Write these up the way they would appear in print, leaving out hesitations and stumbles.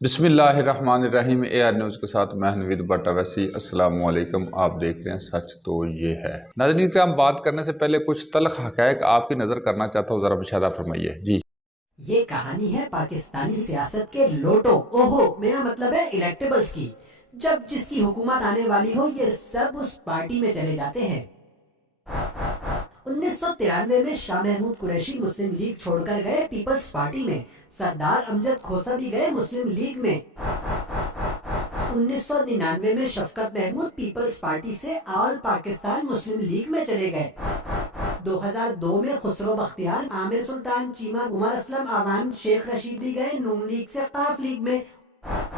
بسم اللہ الرحمن الرحیم۔ اے آر نیوز کے ساتھ میں نوید بٹا ویسی۔ السلام علیکم، آپ دیکھ رہے ہیں سچ تو یہ ہے۔ ناظرین کرام، بات کرنے سے پہلے کچھ تلخ حقائق آپ کی نظر کرنا چاہتا ہوں، ذرا مشاہدہ فرمائیے جی۔ یہ کہانی ہے پاکستانی سیاست کے لوٹو میرا مطلب ہے الیکٹیبلز کی۔ جب جس کی حکومت آنے والی ہو یہ سب اس پارٹی میں چلے جاتے ہیں۔ 1993 میں شاہ محمود قریشی مسلم لیگ چھوڑ کر گئے پیپلز پارٹی میں، سردار امجد کھوسہ بھی گئے مسلم لیگ میں۔ 1999 میں شفقت محمود پیپلز پارٹی سے آل پاکستان مسلم لیگ میں چلے گئے۔ 2002 میں خسرو بختیار، عامر سلطان چیمہ، عمر اسلم اعوان، شیخ رشید بھی گئے نون لیگ سے قاف لیگ میں۔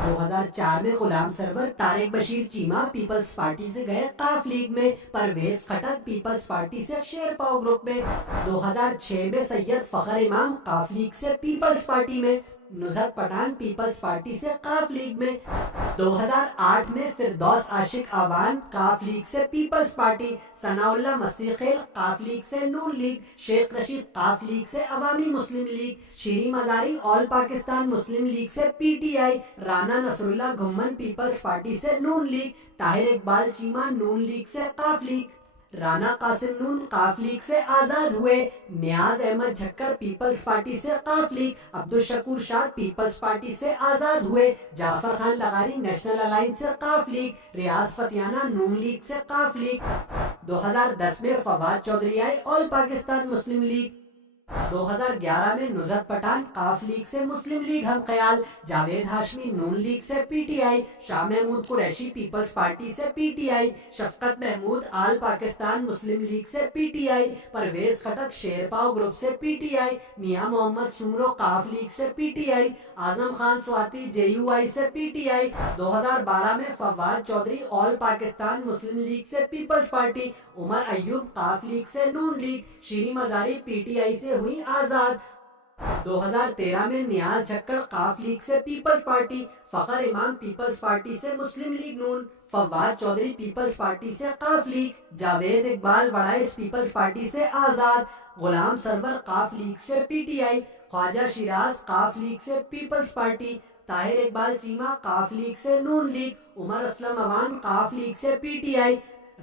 2004 میں غلام سرور، طارق بشیر چیمہ پیپلز پارٹی سے گئے قاف لیگ میں، پرویز خٹک پیپلز پارٹی سے شیر پاؤ گروپ میں۔ 2006 میں سید فخر امام قاف لیگ سے پیپلز پارٹی میں، نصرت پٹھان پیپلز پارٹی سے قاف لیگ میں۔ 2008 میں فردوس عاشق اعوان قاف لیگ سے پیپلز پارٹی، ثناء اللہ مستی خیل قاف لیگ سے نون لیگ، شیخ رشید قاف لیگ سے عوامی مسلم لیگ، شیریں مزاری آل پاکستان مسلم لیگ سے P T I, Rana Nasrullah Ghumman Peoples party سے نون لیگ، طاہر اقبال چیمہ نون لیگ سے قاف لیگ، رانا قاسم نون قاف لیگ سے آزاد ہوئے، نیاز احمد جھکڑ پیپلز پارٹی سے قاف لیگ، عبدالشکور شاد پیپلز پارٹی سے آزاد ہوئے، جعفر خان لغاری نیشنل الائنس سے قاف لیگ، ریاض فتیانہ نون لیگ سے قاف لیگ۔ 2010 میں فواد چودھری آئے آل پاکستان مسلم لیگ۔ 2011 میں نصرت پٹھان قاف لیگ سے مسلم لیگ ہم خیال، جاوید ہاشمی نون لیگ سے P T I, Shah Mahmood Qureshi peoples party سے P T I, Shafqat Mahmood all Pakistan Muslim league سے P T I, Pervez Khattak Sherpao group سے پی ٹی آئی، میاں محمد سمرو قاف لیگ سے P T I, Azam Khan Swati J U I سے پی ٹی آئی۔ 2012 میں فواد چودھری آل پاکستان مسلم لیگ سے پیپلز پارٹی، عمر ایوب قاف لیگ سے نون لیگ، شیریں مزاری پی ٹی آئی سے ہوئی آزاد۔ 2013 میں نیاز جھکڑ قاف لیگ سے پیپلز پارٹی، فخر امام پیپلز پارٹی سے Muslim league Noon, Fawad Chaudhry peoples party سے قاف league, Javed Iqbal Warraich peoples party سے آزاد، غلام سرور قاف لیگ سے پی ٹی آئی، خواجہ شیراز قاف لیگ سے پیپلز پارٹی، طاہر اقبال چیمہ قاف لیگ سے نون لیگ، عمر اسلم اعوان قاف لیگ سے P T I,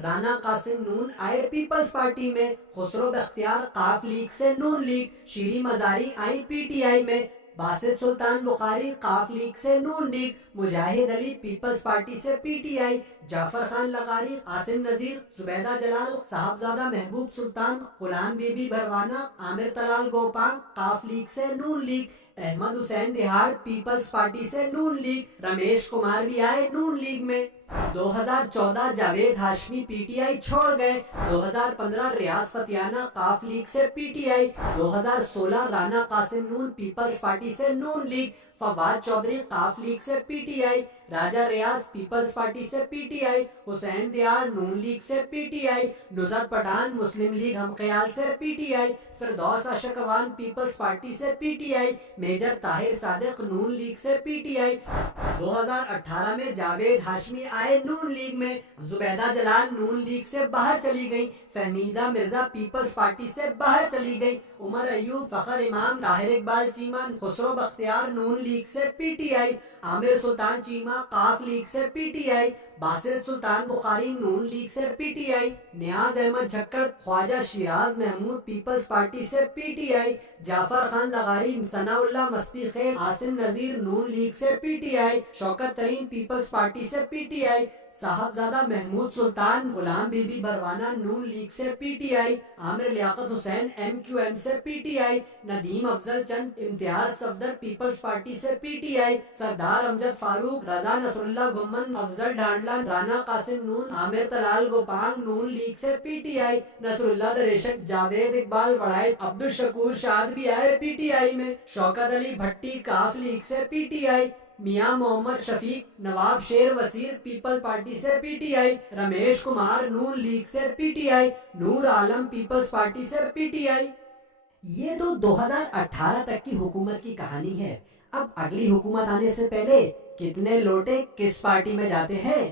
Rana Qasim Noon آئے پیپلز پارٹی میں، خسرو بختیار قاف لیگ سے نون لیگ، شیریں مزاری آئی پی ٹی آئی میں، باسط سلطان بخاری قاف لیگ سے نون لیگ، مجاہد علی پیپلز پارٹی سے پی ٹی آئی، جعفر خان لغاری، قاسم نذیر، زبیدہ جلال، صاحبزادہ محبوب سلطان، غلام بی بی بروانہ، عامر طلال گوپانگ قاف لیگ سے نون لیگ، احمد حسین دہاڑ پیپلز پارٹی سے نون لیگ، رمیش کمار بھی آئے نون لیگ میں۔ 2014 Javed Hashmi P T I چھوڑ گئے۔ 2015 ریاض فتیانہ قاف لیگ سے P T I. 2016 Rana Qasim Noon Peoples party سے نون لیگ، فواد چودھری قاف لیگ سے P T I, Raja Riaz Peoples party سے P T I, Hussain Dayar Noon league سے P T I, Nusrat Pathan Muslim League Hum Khayal سے پی ٹی آئی، فردوس عاشق اعوان پیپلز پارٹی سے P T I, major Tahir Sadiq Noon league سے پی ٹی آئی۔ 2018 میں جاوید ہاشمی آئے نون لیگ میں، زبیدہ جلال نون لیگ سے باہر چلی گئی، فہمیدہ مرزا پیپلز پارٹی سے باہر چلی گئی، عمر ایوب، فخر امام، طاہر اقبال چیمہ، خسرو بختیار نون لیگ سے پی ٹی آئی، عامر سلطان چیمہ قاف لیگ سے P T I, Basit Sultan Bukhari Noon league سے P T I, Niaz Ahmed Jhakkar, Khawaja Shiraz Mahmood Peoples party سے پی ٹی آئی، جعفر خان لغاری، ثناء اللہ مستی خیل، عاصم نذیر نون لیگ سے P T I, Shaukat Tareen peoples party سے P T I, Sahibzada Mahmood Sultan, Ghulam Bibi Bharwana Noon league سے P T I, Amir Liaquat Hussain M Q M سے P T آئی، ندیم افضل چند امتیاز Safdar Peoples party سے P T آئی، سردار امجد فاروق، رضا نصر اللہ گھمن، افضل ڈھانڈلا، رانا قاسم نون، عامر طلال گوپانگ نون league سے P T آئی، نصر اللہ دریشک، جاوید اقبال وڑائچ، عبدالشکور شاد بھی آئے پی ٹی آئی میں، شوکت علی بھٹی قاف لیگ سے پی ٹی آئی، میاں محمد شفیق، نواب شیر وزیر پیپل پارٹی سے P T I, Ramesh Kumar Noon league سے P T I, Noor Alam Peoples party سے پی ٹی آئی۔ یہ تو 2018 تک کی حکومت کی کہانی ہے۔ اب اگلی حکومت آنے سے پہلے کتنے لوٹے کس پارٹی میں جاتے ہیں؟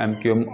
MQM